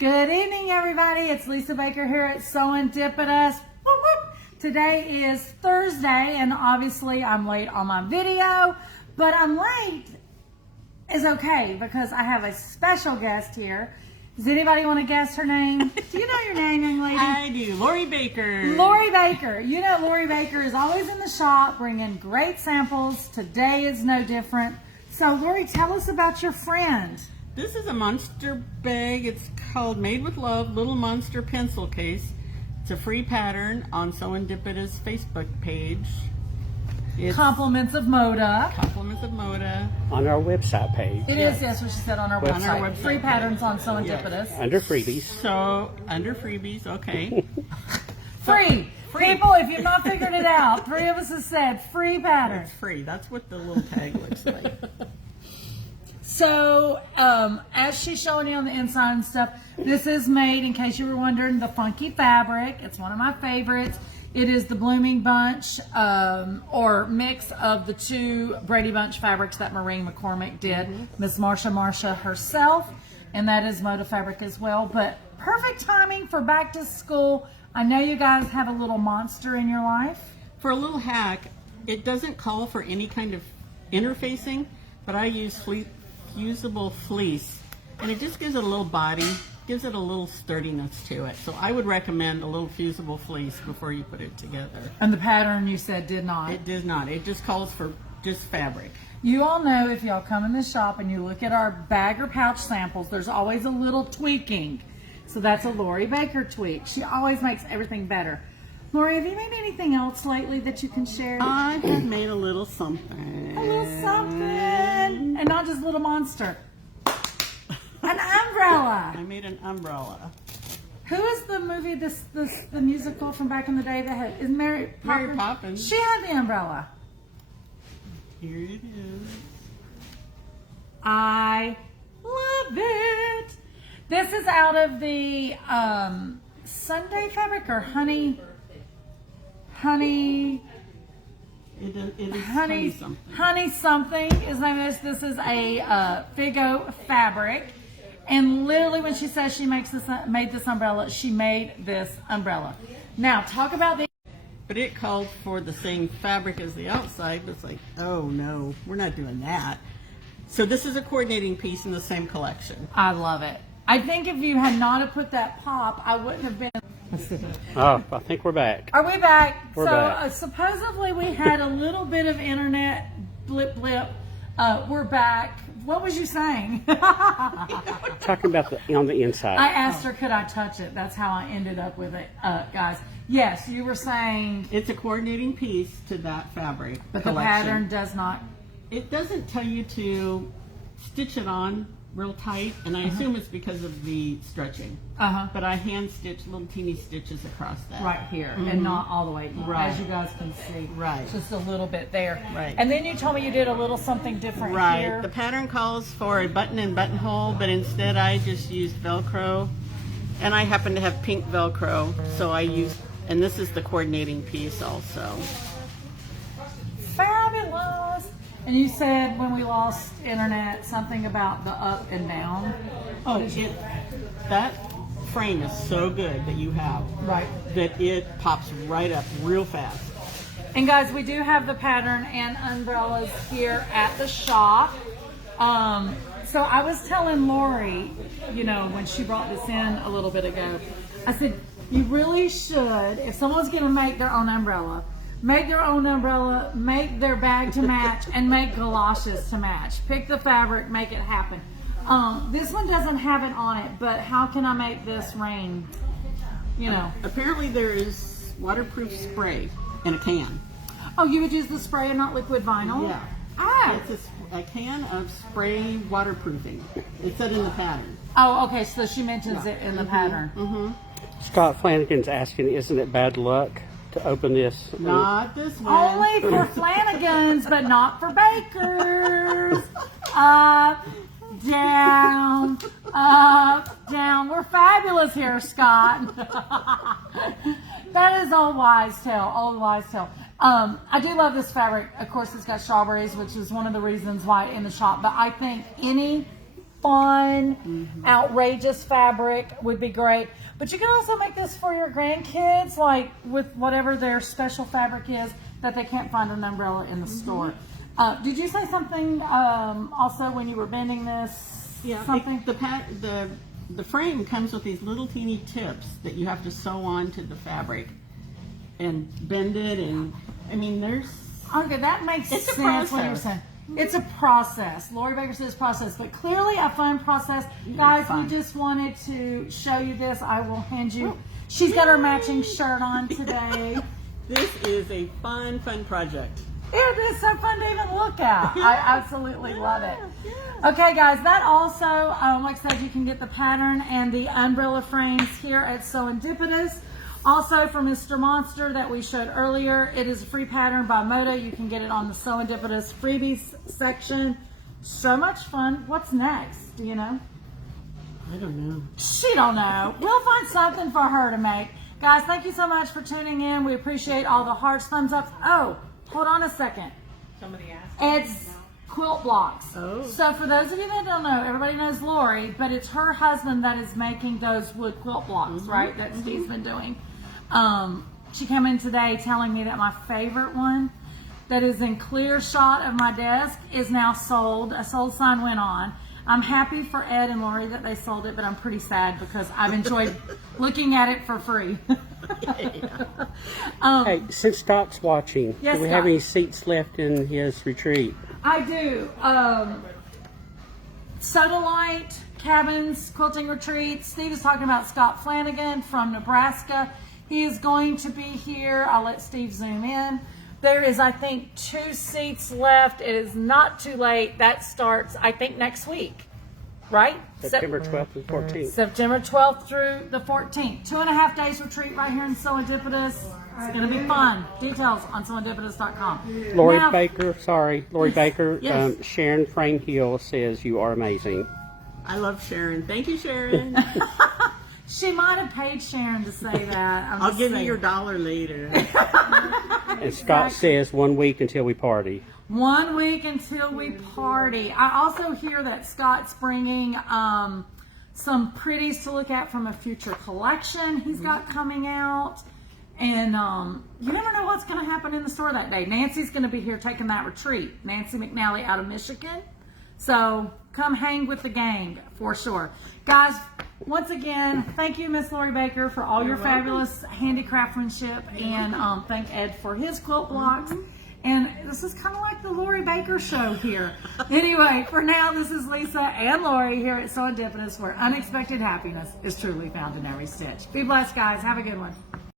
Good evening, everybody. It's Lisa Baker here at Sewendipitous. Whoop, whoop. Today is Thursday, and obviously I'm late on my video, but I'm late is okay because I have a special guest here. Does anybody want to guess her name? Do you know your name, young lady? I do. Lori Baker. Lori Baker. You know Lori Baker is always in the shop bringing great samples. Today is no different. So Lori, tell us about your friend. This is a monster bag. It's called Made with Love Little Monster Pencil Case. It's a free pattern on Sewendipitous Facebook page. It's Compliments of Moda. Compliments of Moda. On our website page. It is, yes, what she said on our website. On our website. Free patterns on Sewendipitous. Yes. Under freebies. So, under freebies, okay. Free. Free. People, if you've not figured it out, three of us have said free patterns. It's free. That's what the little tag looks like. So, as she's showing you on the inside and stuff, this is made, in case you were wondering, the funky fabric. It's one of my favorites. It is the Blooming Bunch, or mix of the two Brady Bunch fabrics that Maureen McCormick did. Miss Marsha herself, and that is Moda fabric as well. But perfect timing for back to school. I know you guys have a little monster in your life. For a little hack, it doesn't call for any kind of interfacing, but I use fusible fleece, and it just gives it a little body, gives it a little sturdiness to it. So I would recommend a little fusible fleece before you put it together. And the pattern you said did not. It does not. It just calls for just fabric. You all know if y'all come in the shop and you look at our bag or pouch samples, there's always a little tweaking. So that's a Lori Baker tweak. She always makes everything better. Lori, have you made anything else lately that you can share? I have made a little something. A little something. And not just a little monster. An umbrella. I made an umbrella. Who is the movie, the musical from back in the day that had, is Mary Poppins? Mary Poppins. She had the umbrella. Here it is. I love it. This is out of the Sunday fabric or honey. It is honey something. Honey something is name is. This is a Figo fabric, and literally when she says she made this umbrella, she made this umbrella. Now talk about the. But it called for the same fabric as the outside, but it's like, oh no, we're not doing that. So this is a coordinating piece in the same collection. I love it. I think if you had not have put that pop, I wouldn't have been. Oh, I think we're back. Are we back? We're so back. Supposedly we had a little bit of internet blip. We're back. What was you saying? Talking about on the inside. I asked her, could I touch it? That's how I ended up with it, guys. Yes, you were saying. It's a coordinating piece to that fabric But collection. the pattern does not. It doesn't tell you to stitch it on real tight, and I assume it's because of the stretching. But I hand stitch little teeny stitches across that. Right here, and not all the way, Right. as you guys can see. Right. Just a little bit there. Right. And then you told me you did a little something different Right. here. The pattern calls for a button and buttonhole, but instead I just used Velcro, and I happen to have pink Velcro, so I used, and this is the coordinating piece also. Fabulous. And you said when we lost internet something about the up and down. Oh, that frame is so good that you have, Right. that it pops right up real fast. And guys, we do have the pattern and umbrellas here at the shop. So I was telling Lori, you know, when she brought this in a little bit ago, I said, you really should, if someone's going to make their own umbrella, make their own umbrella, make their bag to match, and make galoshes to match. Pick the fabric, make it happen. This one doesn't have it on it, but how can I make this rain? You know. Apparently there is waterproof spray in a can. Oh, you would use the spray and not liquid vinyl? Yeah. Ah. It's a can of spray waterproofing. It said in the pattern. Oh, okay, so she mentions it in the pattern. Scott Flanagan's asking, isn't it bad luck to open this? Not this one. Only for Flanagans, but not for bakers. Up, down, up, down. We're fabulous here, Scott. That is old wives' tale, old wives' tale. I do love this fabric. Of course, it's got strawberries, which is one of the reasons why in the shop. But I think any fun, outrageous fabric would be great. But you can also make this for your grandkids, like with whatever their special fabric is that they can't find an umbrella in the store. Did you say something also when you were bending this? Yeah, something? The frame comes with these little teeny tips that you have to sew onto the fabric and bend it, and I mean there's Okay, that makes It's a sense what you're process. saying. It's a process. Lori Baker says process, but clearly a fun process. Guys, fun. we just wanted to show you this. I will hand you. She's got her matching shirt on today. this is a fun project. It is so fun to even look at. I absolutely love it. Okay, guys, that also, like I said, you can get the pattern and the umbrella frames here at Sewendipitous. Also for Mr. Monster that we showed earlier, it is a free pattern by Moda. You can get it on the Sewendipitous freebies section. So much fun. What's next? Do you know? I don't know. She don't know. We'll find something for her to make. Guys, thank you so much for tuning in. We appreciate all the hearts, thumbs up. Oh, hold on a second. Somebody asked. It's quilt blocks. Oh. So for those of you that don't know, everybody knows Lori, but it's her husband that is making those wood quilt blocks, right? That Steve's been doing. She came in today telling me that my favorite one that is in clear shot of my desk is now sold. A sold sign went on. I'm happy for Ed and Lori that they sold it, but I'm pretty sad because I've enjoyed looking at it for free. Hey, since Scott's watching, Yes, do we have Scott. any seats left in his retreat? I do. Sodalite Cabins Quilting Retreat. Steve is talking about Scott Flanagan from Nebraska. He is going to be here. I'll let Steve zoom in. There is, I think, 2 seats left. It is not too late. That starts, I think, next week, right? September 12th and 14th. September 12th through the 14th. 2.5 days retreat right here in Sewendipitous. It's going to be fun. Details on sewendipitous.com. Lori Now- Baker, Lori Baker. Yes. Sharon Frame Hill says you are amazing. I love Sharon. Thank you, Sharon. She might have paid Sharon to say that. I'm I'll just give you saying. your $1 later. And Scott says 1 week until we party. 1 week until we party. I also hear that Scott's bringing some pretties to look at from a future collection he's got coming out. And you never know what's going to happen in the store that day. Nancy's going to be here taking that retreat. Nancy McNally out of Michigan. So come hang with the gang for sure. Guys, once again, thank you, Miss Lori Baker, for all your fabulous handicraftsmanship. And thank Ed for his quilt blocks. And this is kind of like the Lori Baker show here. Anyway, for now, this is Lisa and Lori here at Sewendipitous, where unexpected happiness is truly found in every stitch. Be blessed, guys. Have a good one.